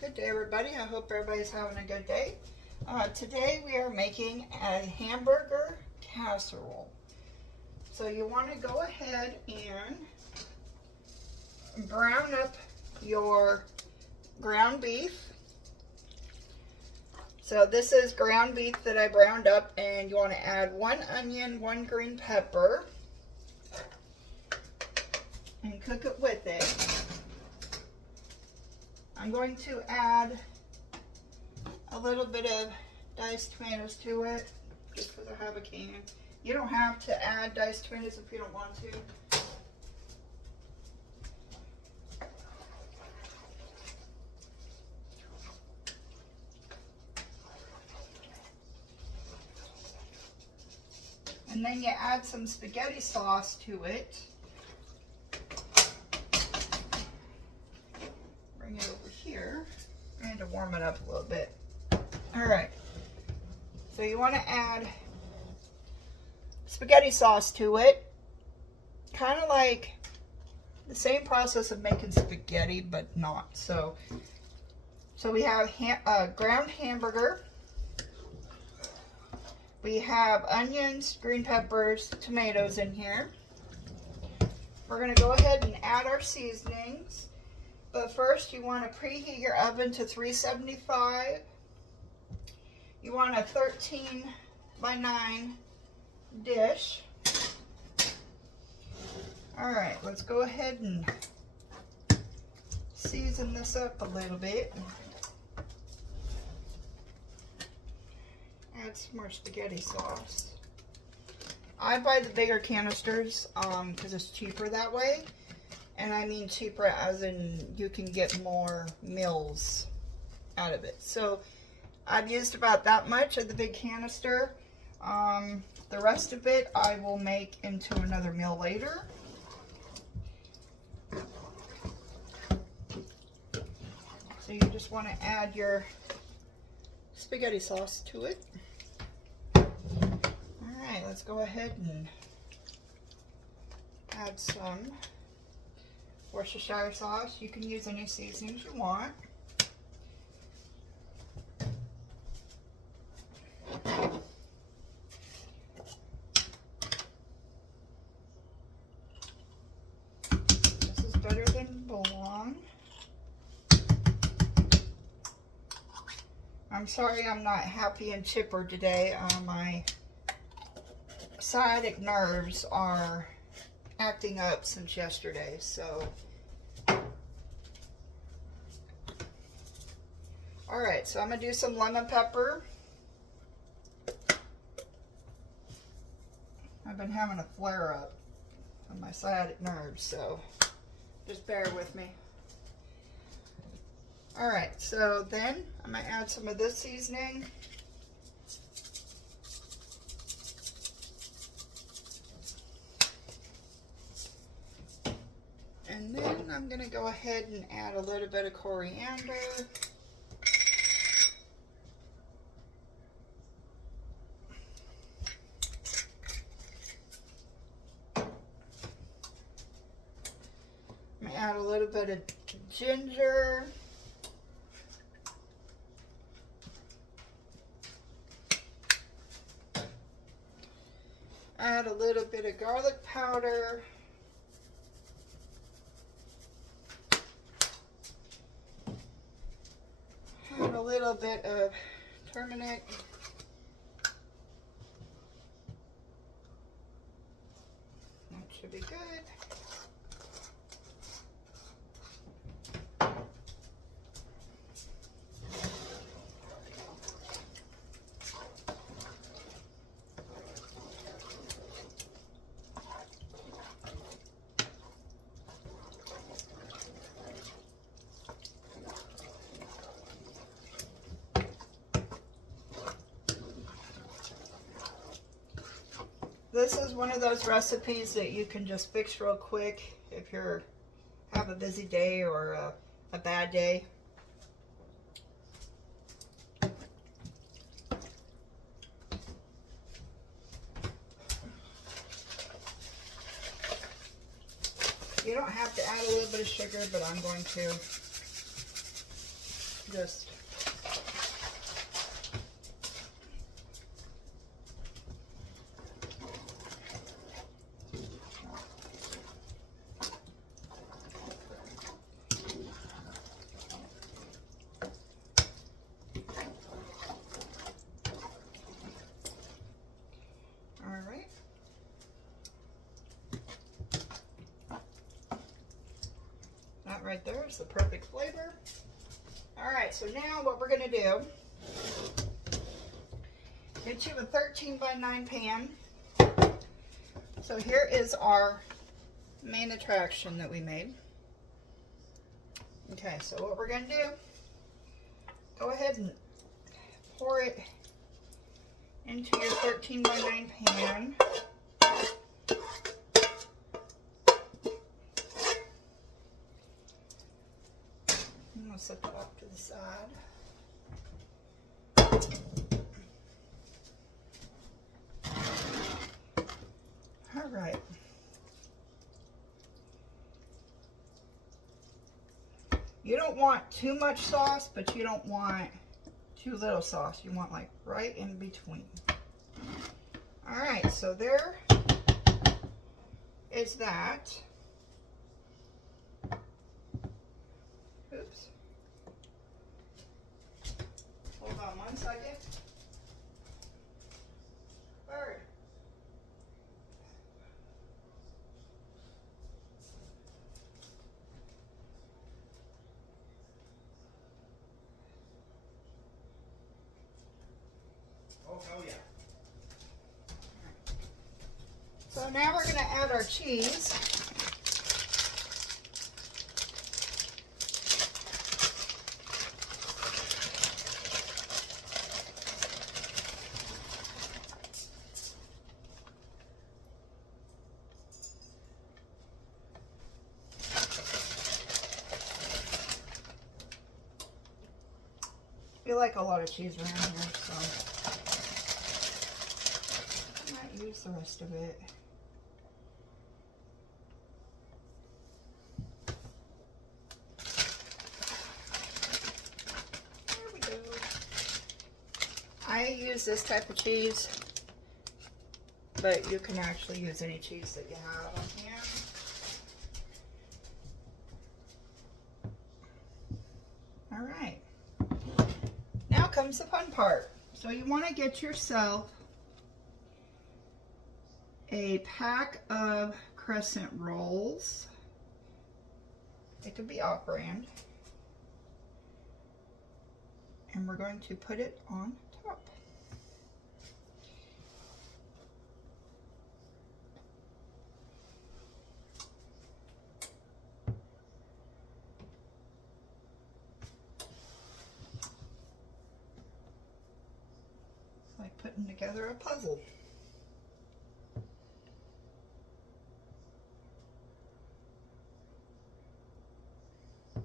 Good day, everybody. I hope everybody's having a good day. Today we are making a hamburger casserole. So you want to go ahead and brown up your ground beef. So this is ground beef that I browned up, and you want to add 1 onion, 1 green pepper, and cook it with it. I'm going to add a little bit of diced tomatoes to it, just because I have a can. You don't have to add diced tomatoes if you don't want to. And then you add some spaghetti sauce to it. Bring it over here. I need to warm it up a little bit. Alright. So you want to add spaghetti sauce to it. Kind of like the same process of making spaghetti, but not. So we have ground hamburger. We have onions, green peppers, tomatoes in here. We're going to go ahead and add our seasonings. But first, you want to preheat your oven to 375. You want a 13 by 9 dish. Alright, let's go ahead and season this up a little bit. Add some more spaghetti sauce. I buy the bigger canisters because it's cheaper that way. And I mean cheaper as in you can get more meals out of it. So I've used about that much of the big canister. The rest of it I will make into another meal later. So you just want to add your spaghetti sauce to it. Alright, let's go ahead and add some Worcestershire sauce. You can use any seasonings you want. This is better than bouillon. I'm sorry I'm not happy and chipper today. My sciatic nerves are acting up since yesterday, so. Alright, so I'm going to do some lemon pepper. I've been having a flare up on my sciatic nerves, so just bear with me. Alright, so then I'm going to add some of this seasoning. And then I'm going to go ahead and add a little bit of coriander. I'm going to add a little bit of ginger. Add a little bit of garlic powder. Add a little bit of turmeric. That should be good. This is one of those recipes that you can just fix real quick if you have a busy day or a bad day. You don't have to add a little bit of sugar, but I'm going to. just that right there is the perfect flavor. All right, so now what we're gonna do, get you a 13 by 9 pan. So here is our main attraction that we made. Okay, so what we're gonna do, go ahead and pour it into your 13 by 9 pan. I'm gonna set that off to the side. All right. You don't want too much sauce, but you don't want too little sauce. You want like right in between. All right, so there is that. Oops. Hold on 1 second. Bird. Oh, hell yeah. So now we're going to add our cheese. I feel like a lot of cheese around here, so I might use the rest of it. There we go. I use this type of cheese, but you can actually use any cheese that you have on hand. All right. Now comes the fun part. So you want to get yourself a pack of crescent rolls. It could be off-brand. And we're going to put it on top. Like putting together a puzzle. Oh,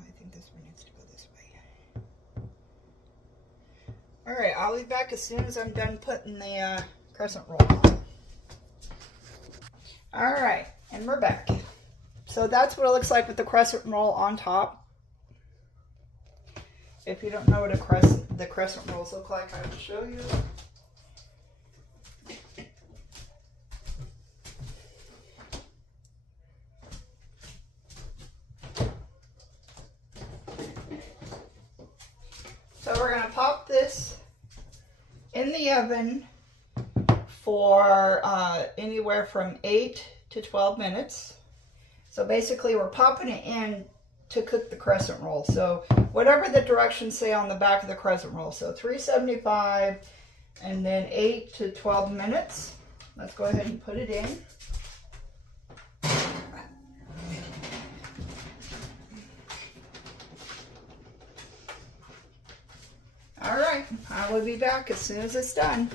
I think this one needs to go this way. All right, I'll be back as soon as I'm done putting the crescent roll on. All right, and we're back. So that's what it looks like with the crescent roll on top. If you don't know what the crescent rolls look like, I will show you. So we're going to pop this in the oven for anywhere from 8 to 12 minutes. So basically we're popping it in to cook the crescent roll. So whatever the directions say on the back of the crescent roll. So 375 and then 8 to 12 minutes. Let's go ahead and put it in. All right, I will be back as soon as it's done.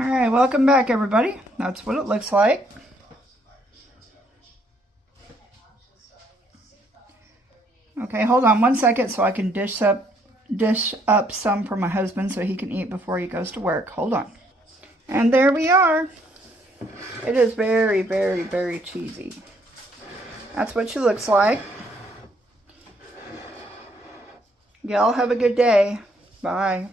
All right, welcome back everybody. That's what it looks like. Okay, hold on 1 second so I can dish up some for my husband so he can eat before he goes to work. Hold on. And there we are. It is very, very, very cheesy. That's what she looks like. Y'all have a good day. Bye.